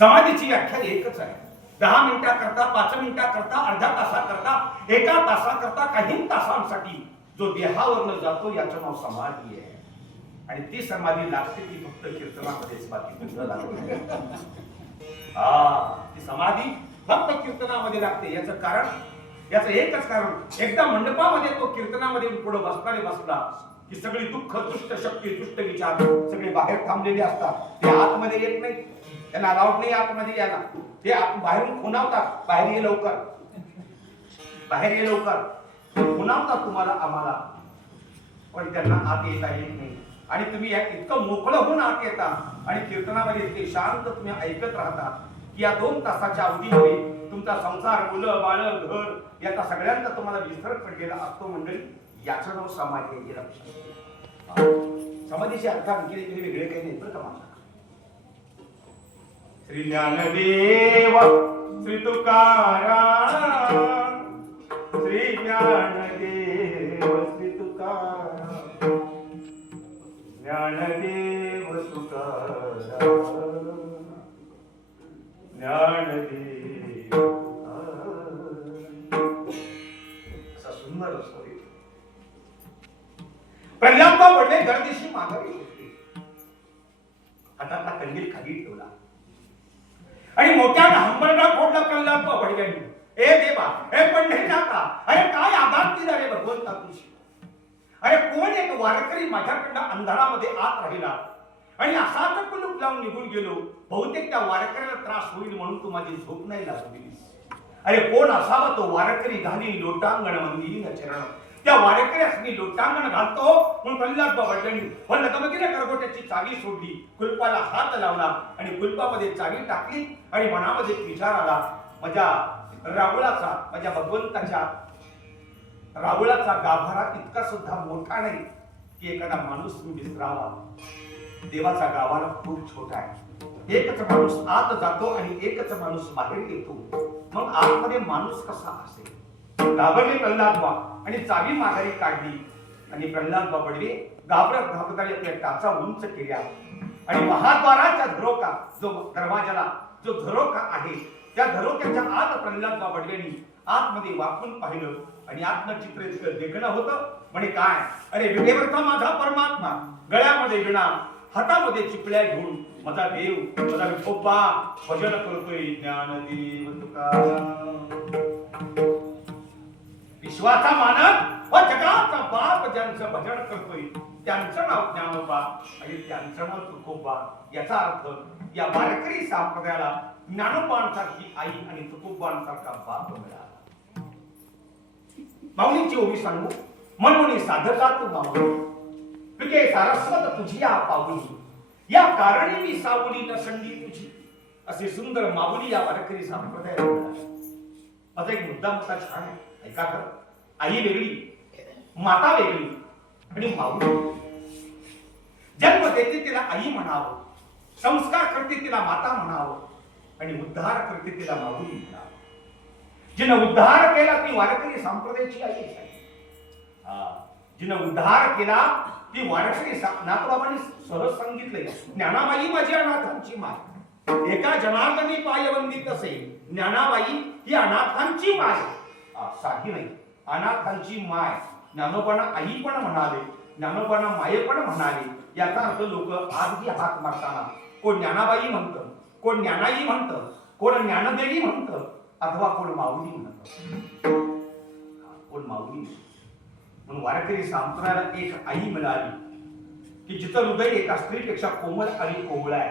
समाधीची व्याख्या एकच आहे. 10 मिनिटाकरता, 5 मिनिटाकरता, अर्ध्या तासाकरता, एका तासाकरता, काही तासांसाठी जो देहावरनं जातो याचं नाव समाधी आहे. आणि ती समाधी लागते ती फक्त कीर्तनामध्येच, बाकी कुठं लागत नाही. ती समाधी फक्त कीर्तनामध्ये लागते. याचं कारण, याचं एकच कारण, एकदा मंडपामध्ये तो कीर्तनामध्ये पुढे बसला की सगळी दुःख, दुष्ट शक्ती, दुष्ट विचार सगळे बाहेर थांबलेले असतात. ते आतमध्ये येत नाही, त्यांना अलाउड नाही आतमध्ये यायला. ते बाहेरून खुणावतात, बाहेर ये लवकर, बाहेर ये लवकर, खुणावतात तुम्हाला आम्हाला, पण त्यांना आत येता येत नाही. आणि तुम्ही इतकं मोकळं होऊन आत येता आणि कीर्तनामध्ये इतके शांत तुम्ही ऐकत राहता की या 2 तासाच्या अवधीमध्ये तुमचा संसार, मुलं, बाळ, घर याचा सगळ्यांचा तुम्हाला विसर पडलेला असतो. मंडळी, याचं नाव समाधी आहे. लक्षात, समाधीचे अर्थ आणखी वेगळे काही नाही बरं का माझ्या. श्री ज्ञानदेव श्री तुकाराम, श्री ज्ञानदेव श्री तुकाराम, ज्ञानदेव तुकाराम, ज्ञानदेव. असा सुंदर असतो. प्रल्हाद वडले गर्दिशी माघारी होते, हातातला कंदील खाली ठेवला आणि मोठ्याने हंबरडा फोडला प्रल्हाद वडल्यांनी. ए देवा, ए पंढरीनाथा, अरे काय आघात दिला रे भगवंता तुझी. अरे कोण एक वारकरी माझ्याकडनं अंधारामध्ये आत राहिला आणि असाच कुलूप लावून निघून गेलो. बहुतेक त्या वारकऱ्याला त्रास होईल म्हणून तू माझी झोप नाही लागू दिलीस. अरे कोण असावा तो वारकरी घाली लोटांगण मंदिर चरण. त्या वारकऱ्यास मी लोटांगण घालतो म्हणून प्रल्हाद वडल्यांनी लगमगीने करगोट्याची चावी सोडली, कुलपाला हात लावला आणि कुलपामध्ये चावी टाकली आणि मनामध्ये विचार आला, माझ्या राहुळाचा, माझ्या भगवंताच्या राहुळाचा गाभारा इतका सुद्धा मोठा नाही की एखादा माणूस विसरावा. देवाचा गाभारा खूप छोटा आहे. एकच माणूस आत जातो आणि एकच माणूस बाहेर येतो. मग आतमध्ये माणूस कसा असेल. घाबरले प्रल्हाद आणि चावी माघारी काढली आणि प्रल्हाद वडले घाबरत आपल्या टाचा उंच केल्या आणि महाद्वाराच्या झरोका, जो दरवाजाला जो झरोका आहे त्या झरोक्याच्या आत प्रल्हाद वडल्यांनी आतमध्ये वाकून पाहिलं आणि आतनं चित्र देखणं होतं. म्हणे काय, अरे विटेवरचा माझा परमात्मा, गळ्यामध्ये विणा, हातामध्ये चिपळ्या घेऊन माझा देव, माझा विठोबा भजन करतोय. ज्ञानदेव तुकाराम, विश्वाचा मानक व जगाचा बाप ज्यांचं भजन करतोय त्यांचं नाव ज्ञानोबा आणि त्यांचं नाव तुकोबा. याचा अर्थ या वारकरी संप्रदायाला ज्ञानोबांसारखी आई आणि तुकोबांसारखा बाप मिळाला. माऊलीची ओवी सांगू, मनोनी साधका तू माऊली, पिके सारस्वत तुझी या पाऊली, या कारणी मी सावली नसंडी तुझी. असे सुंदर माऊली या वारकरी संप्रदायाला मिळाले. माझा एक मुद्दा मोठा छान आहे, ऐका खरं. आई वेगळी, माता वेगळी आणि माऊली. जन्म देते तिला आई म्हणावं, संस्कार करते तिला माता म्हणावं आणि उद्धार करते तिला माऊली म्हणावं. जिनं उद्धार केला ती वारकरी संप्रदायाची आई आहे. जिनं उद्धार केला ती वारकरी. नाथबाबांनी सहज सांगितलंय, ज्ञानाबाई माझी अनाथांची माय. एका जनार्दनी पायवंदित असे, ज्ञानाबाई ही अनाथांची माय, साधी नाही, अनाथांची माय. ज्ञानोबांना आई पण म्हणाले, ज्ञानोबांना माये पण म्हणाले. याचा अर्थ लोक आजही हात मारताना कोण ज्ञानाबाई म्हणतं, कोण ज्ञानाई म्हणतं, कोण ज्ञानदेवी म्हणतं, अथवा कोण माऊली म्हणतं, कोण माऊली. म्हणून वारकरी संप्रदायाला एक आई मिळाली की जिचं हृदय एका स्त्रीपेक्षा कोमल आणि कोवळ आहे.